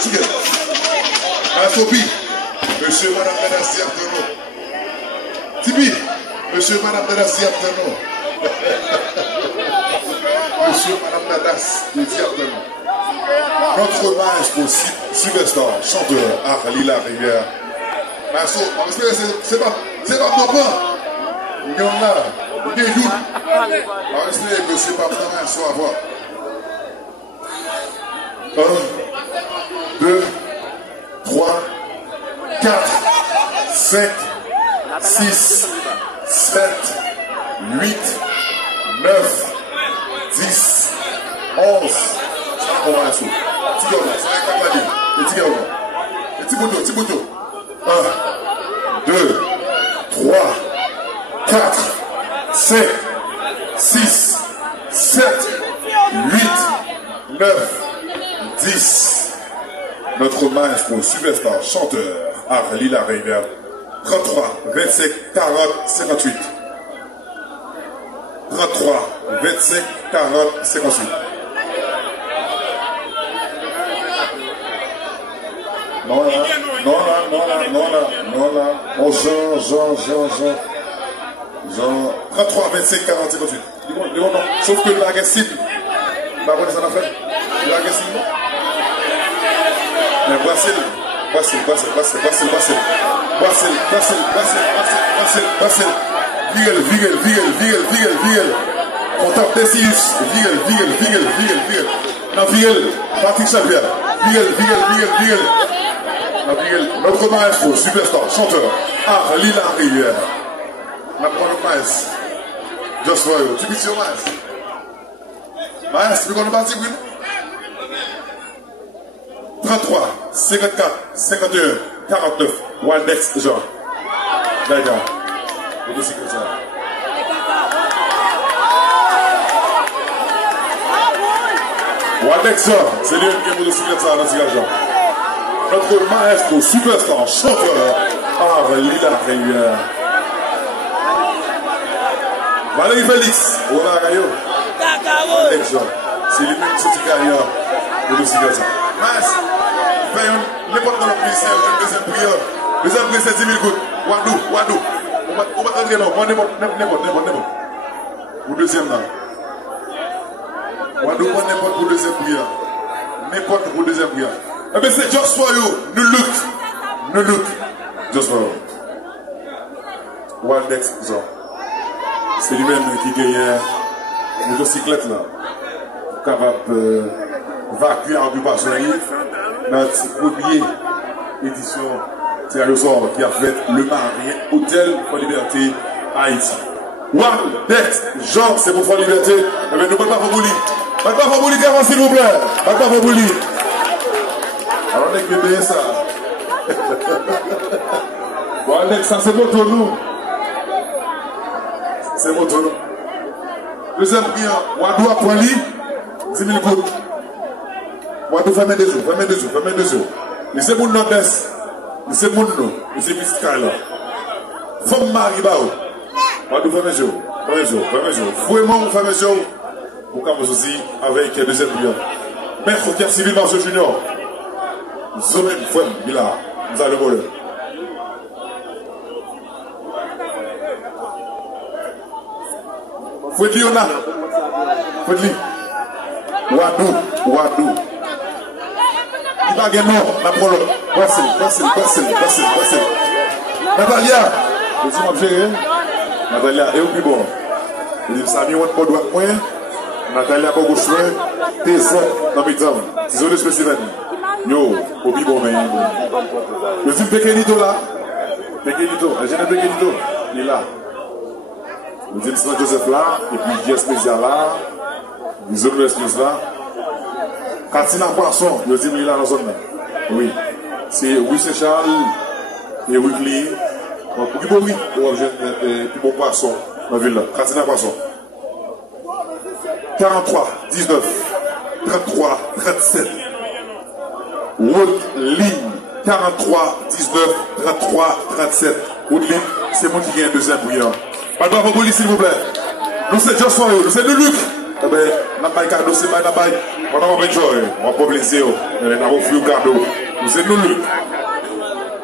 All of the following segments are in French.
Ticket. À Sophie. Monsieur, madame, Danassi, Abdeno. Tibi. Monsieur, madame, Danassi, Abdeno. Monsieur, madame, Danassi, Abdeno. Notre maestro Sylvestre, chanteur, à Lila Rivière. Maestro, c'est pas mon point. Il y en a. Il y a une. On espère que c'est pas mon maestro à voir. 1, 2, 3, 4, 5, 6, 7, 8, 9, 10, 11. On va asseoir. Petit gars, ça va être un petit gars. Petit bouton. 1, 2, 3, 4, 5, 6, 7, 8, 9, 10. Notre maestro Sylvestre, chanteur, à Lila Rivière. 33, 25, 40, 58. 33, 25, 40, 58. Non là. Oh, Jean. 33, 25, 40, 58. Non. Sauf que la cible. Bah, on est en affaire. La cible. Mais Brassel. Vigel. Contact Desius. Vigel. Non, Vigel. Patrick Chapier. Vigel. Notre maestro, Sylvestre, chanteur, à Lila Rivière. Notre maestro. Just for you. Tu dis your maestro. Maestro, we're going to party with 33, 54, 51, 49. Waldex, Jean. D'accord. Vous aussi comme ça. Waldex, Jean. C'est lui qui vous aussi comme ça dans ce gars, Jean. Notre maestro Sylvestre, chanteur, à Lila Rivière. Valérie Félix, on a gagné. Waldex, Jean. C'est lui-même qui se dit gagnant. Vous aussi comme ça. Maestro. N'importe quel ministère, je deuxième prière. Deuxième prière, c'est 10 000 gouttes. Wadou. On va t'entrer là. N'importe. Pour deuxième là. Wadou, n'importe pour deuxième prière. N'importe pour deuxième prière. Eh bien, c'est just for you. No look. Just for you. Waldex, Jean. C'est lui-même qui gagne une motocyclette là. Capable vacuer en du passager. Notre première édition Théâtre qui a fait le Marien Hôtel pour Liberté Haïti. Waldex, Jean, c'est pour faire Liberté. Eh bien, nous ne pouvons pas vous boulir. Pas vous boulir, s'il vous plaît. Pas vous boulir. Alors, on est bébé, ça. Waldex, ça, c'est votre nous. C'est votre nous. Deuxième prière, Wadou a pris 10 000 gouttes. Wadou fermez deux yeux. C'est mon nord-est. C'est mon nom. C'est fiscal. Femme Marie Bao. Wadou fermez deux yeux. Vraiment, vous fermez deux yeux. Pour qu'on vous aussi avec deuxième prière. Maître Pierre Civil Marceau Junior. Zomem, Femme, Mila. Vous allez le voler. Fouetli, on a. Fouetli. Wadou. Il va gagner la prolo. Voici. Natalia. Je dis, mon chéri. Natalia, et au plus bon. Il dit, ça a mis un peu de droit point. Natalia, pas gauche point. T'es ça, dans mes examens. C'est zone spécifique. Yo, au plus bon, mais. Je dis, Pekenito là. J'ai un Pekenito. Il est là. Je dis, c'est Joseph là. Et puis, Jess Mézia là. Les autres excuses là. Katina Poisson, je dis, il est là dans la zone. Oui. C'est Louis Saint-Charles et Weekly. Pour qui bon, oui. Puis bon Poisson dans la ville là. Katina Poisson. 43, 19, 33, 37. Route ligne. 43, 19, 33, 37. Route ligne. C'est moi qui gagne deuxième prière. Pas de bravo, s'il vous plaît. Nous, c'est Just For You. Nous, c'est le Luc. Eh bien, n'a pas de cadeau, c'est pas On a un peu de joie, on a pas plaisir. On a un flou cadeau. Vous êtes nous le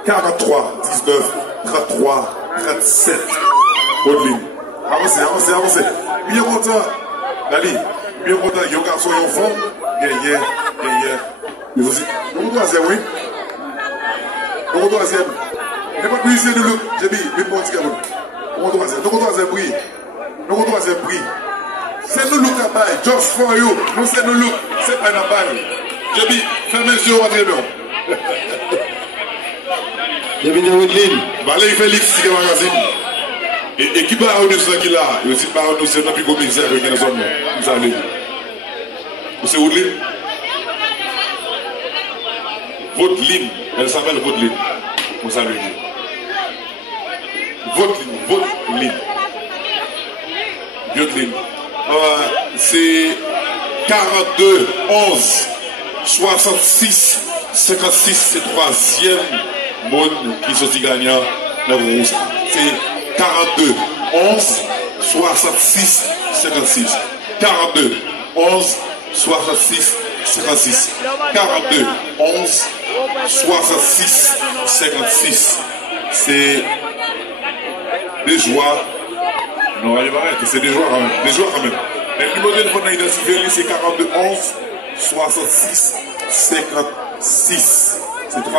43, 19, 33, 37. Bonne ligne. Avancez, avancez, avancez. Bien content. Dali, bien content. Il y a un garçon et un fond. Gagné, gagné. Il vous dit, nous troisième, oui. Nous troisième. Et pas plus, c'est nous. J'ai dit, mais bon, c'est nous troisième prix. Nous troisième prix. C'est nous look à bail. Just for you. Nous c'est nous look. C'est pas une balle. J'ai dit, fermez les yeux, on va très bien. J'ai vu de Woodline. Valérie Félix, c'est le magazine. Et qui parle de ça qu'il a? Il aussi parle de ça dans le commissaire qui est dans la zone. Vous allez. C'est Woodline. Woodline. Elle s'appelle Woodline. Vous allez. Woodline. Woodline. C'est 42, 11, 66, 56, c'est troisième monde qui sortit gagnant dans le rouge. C'est 42, 11, 66, 56. 42, 11, 66, 56. 42, 11, 66, 56. C'est des joueurs. Non, il va arrêter, c'est des joueurs quand même. Des joueurs quand même. Mais le numéro de téléphone identifié, c'est 42 11 66 56. C'est 3.